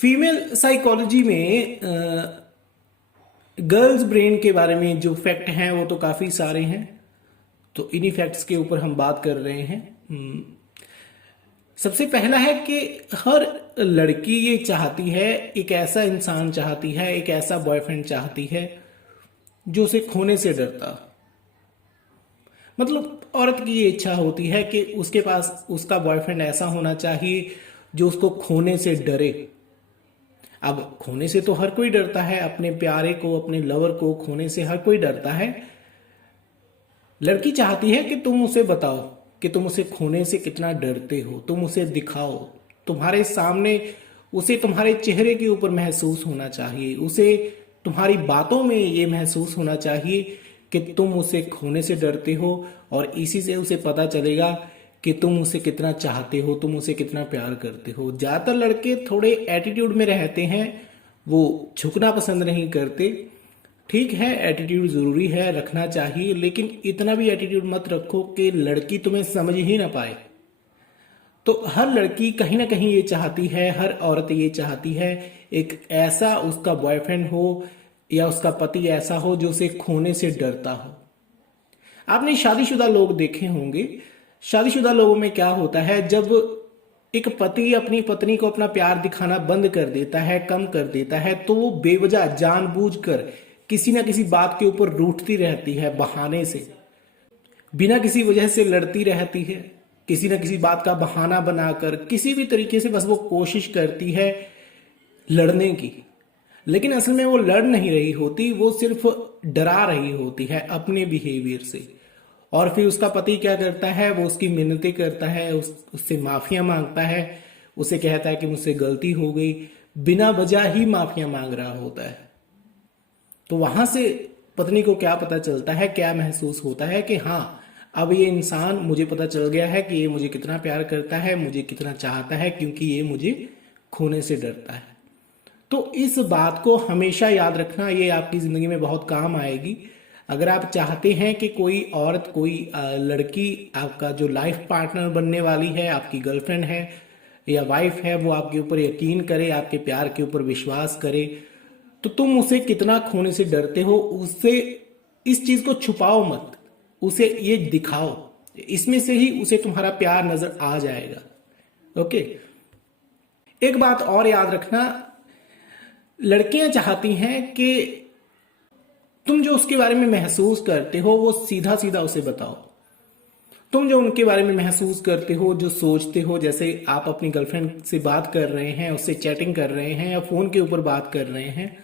Female psychology में girls brain के बारे में जो फैक्ट हैं वो तो काफ़ी सारे हैं। तो इन्हीं फैक्ट्स के ऊपर हम बात कर रहे हैं। सबसे पहला है कि हर लड़की ये चाहती है, एक ऐसा इंसान चाहती है, एक ऐसा बॉयफ्रेंड चाहती है जो उसे खोने से डरता। मतलब औरत की ये इच्छा होती है कि उसके पास उसका बॉयफ्रेंड ऐसा होना चाहिए जो उसको खोने से डरे। अब खोने से तो हर कोई डरता है, अपने प्यारे को, अपने लवर को खोने से हर कोई डरता है। लड़की चाहती है कि तुम उसे बताओ कि तुम उसे खोने से कितना डरते हो, तुम उसे दिखाओ, तुम्हारे सामने उसे तुम्हारे चेहरे के ऊपर महसूस होना चाहिए, उसे तुम्हारी बातों में ये महसूस होना चाहिए कि तुम उसे खोने से डरते हो। और इसी से उसे पता चलेगा कि तुम उसे कितना चाहते हो, तुम उसे कितना प्यार करते हो। ज़्यादातर लड़के थोड़े एटीट्यूड में रहते हैं, वो झुकना पसंद नहीं करते। ठीक है, एटीट्यूड ज़रूरी है, रखना चाहिए, लेकिन इतना भी एटीट्यूड मत रखो कि लड़की तुम्हें समझ ही ना पाए। तो हर लड़की कहीं ना कहीं ये चाहती है, हर औरत ये चाहती है एक ऐसा उसका बॉयफ्रेंड हो या उसका पति ऐसा हो जो उसे खोने से डरता हो। आपने शादीशुदा लोग देखे होंगे। शादीशुदा लोगों में क्या होता है, जब एक पति अपनी पत्नी को अपना प्यार दिखाना बंद कर देता है, कम कर देता है, तो वो बेवजह जानबूझकर किसी ना किसी बात के ऊपर रूठती रहती है, बहाने से, बिना किसी वजह से लड़ती रहती है, किसी ना किसी बात का बहाना बनाकर किसी भी तरीके से बस वो कोशिश करती है लड़ने की। लेकिन असल में वो लड़ नहीं रही होती, वो सिर्फ डरा रही होती है अपने बिहेवियर से। और फिर उसका पति क्या करता है, वो उसकी मिन्नतें करता है, उससे माफिया मांगता है, उसे कहता है कि मुझसे गलती हो गई, बिना वजह ही माफिया मांग रहा होता है। तो वहां से पत्नी को क्या पता चलता है, क्या महसूस होता है कि हाँ, अब ये इंसान, मुझे पता चल गया है कि ये मुझे कितना प्यार करता है, मुझे कितना चाहता है, क्योंकि ये मुझे खोने से डरता है। तो इस बात को हमेशा याद रखना, ये आपकी जिंदगी में बहुत काम आएगी। अगर आप चाहते हैं कि कोई औरत, कोई लड़की आपका जो लाइफ पार्टनर बनने वाली है, आपकी गर्लफ्रेंड है या वाइफ है, वो आपके ऊपर यकीन करे, आपके प्यार के ऊपर विश्वास करे, तो तुम उसे कितना खोने से डरते हो, उससे इस चीज को छुपाओ मत, उसे ये दिखाओ। इसमें से ही उसे तुम्हारा प्यार नजर आ जाएगा। ओके, एक बात और याद रखना, लड़कियां चाहती हैं कि तुम जो उसके बारे में महसूस करते हो वो सीधा सीधा उसे बताओ। तुम जो उनके बारे में महसूस करते हो, जो सोचते हो, जैसे आप अपनी गर्लफ्रेंड से बात कर रहे हैं, उससे चैटिंग कर रहे हैं या फोन के ऊपर बात कर रहे हैं,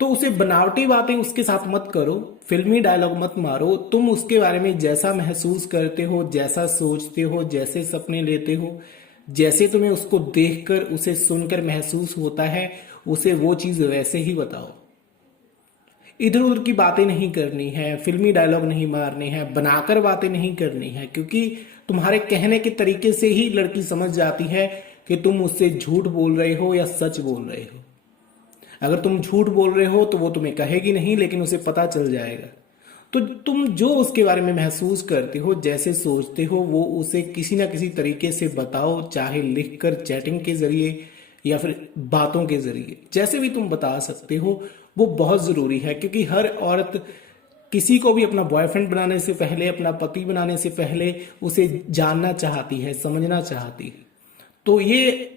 तो उसे बनावटी बातें उसके साथ मत करो, फिल्मी डायलॉग मत मारो। तुम उसके बारे में जैसा महसूस करते हो, जैसा सोचते हो, जैसे सपने लेते हो, जैसे तुम्हें उसको देखकर, उसे सुनकर महसूस होता है, उसे वो चीज वैसे ही बताओ। इधर उधर की बातें नहीं करनी है, फिल्मी डायलॉग नहीं मारने हैं, बनाकर बातें नहीं करनी है, क्योंकि तुम्हारे कहने के तरीके से ही लड़की समझ जाती है कि तुम उससे झूठ बोल रहे हो या सच बोल रहे हो। अगर तुम झूठ बोल रहे हो तो वो तुम्हें कहेगी नहीं, लेकिन उसे पता चल जाएगा। तो तुम जो उसके बारे में महसूस करते हो, जैसे सोचते हो, वो उसे किसी ना किसी तरीके से बताओ, चाहे लिखकर, चैटिंग के जरिए या फिर बातों के जरिए, जैसे भी तुम बता सकते हो, वो बहुत जरूरी है। क्योंकि हर औरत किसी को भी अपना बॉयफ्रेंड बनाने से पहले, अपना पति बनाने से पहले उसे जानना चाहती है, समझना चाहती है। तो ये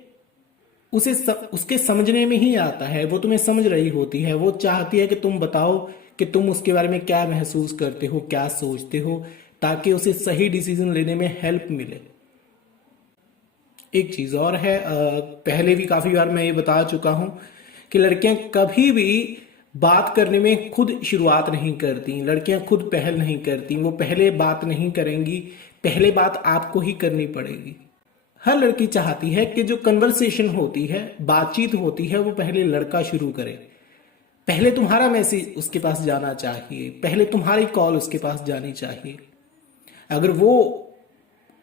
उसके समझने में ही आता है, वो तुम्हें समझ रही होती है, वो चाहती है कि तुम बताओ कि तुम उसके बारे में क्या महसूस करते हो, क्या सोचते हो, ताकि उसे सही डिसीजन लेने में हेल्प मिले। एक चीज और है, पहले भी काफी बार मैं ये बता चुका हूं कि लड़कियां कभी भी बात करने में खुद शुरुआत नहीं करती, लड़कियां खुद पहल नहीं करती, वो पहले बात नहीं करेंगी, पहले बात आपको ही करनी पड़ेगी। हर लड़की चाहती है कि जो कन्वर्सेशन होती है, बातचीत होती है, वो पहले लड़का शुरू करे, पहले तुम्हारा मैसेज उसके पास जाना चाहिए, पहले तुम्हारी कॉल उसके पास जानी चाहिए। अगर वो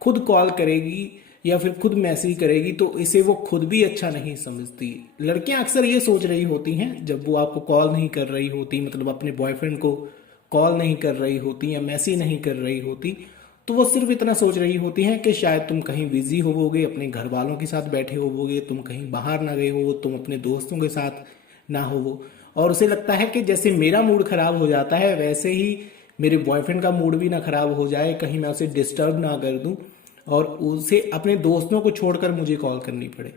खुद कॉल करेगी या फिर खुद मैसेज करेगी तो इसे वो खुद भी अच्छा नहीं समझती। लड़कियां अक्सर ये सोच रही होती हैं, जब वो आपको कॉल नहीं कर रही होती, मतलब अपने बॉयफ्रेंड को कॉल नहीं कर रही होती या मैसेज नहीं कर रही होती, तो वो सिर्फ इतना सोच रही होती हैं कि शायद तुम कहीं बिजी होवोगे, अपने घर वालों के साथ बैठे होवोगे, तुम कहीं बाहर ना गए हो, तुम अपने दोस्तों के साथ ना होवो। और उसे लगता है कि जैसे मेरा मूड खराब हो जाता है वैसे ही मेरे बॉयफ्रेंड का मूड भी ना खराब हो जाए, कहीं मैं उसे डिस्टर्ब ना कर दूं और उसे अपने दोस्तों को छोड़कर मुझे कॉल करनी पड़े।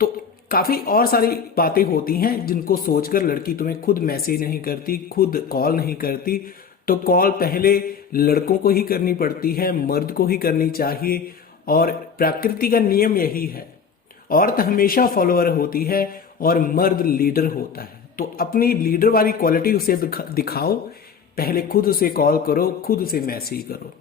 तो काफ़ी और सारी बातें होती हैं जिनको सोचकर लड़की तुम्हें खुद मैसेज नहीं करती, खुद कॉल नहीं करती। तो कॉल पहले लड़कों को ही करनी पड़ती है, मर्द को ही करनी चाहिए। और प्रकृति का नियम यही है, औरत हमेशा फॉलोअर होती है और मर्द लीडर होता है। तो अपनी लीडर वाली क्वालिटी उसे दिखाओ, पहले खुद उसे कॉल करो, खुद उसे मैसेज करो।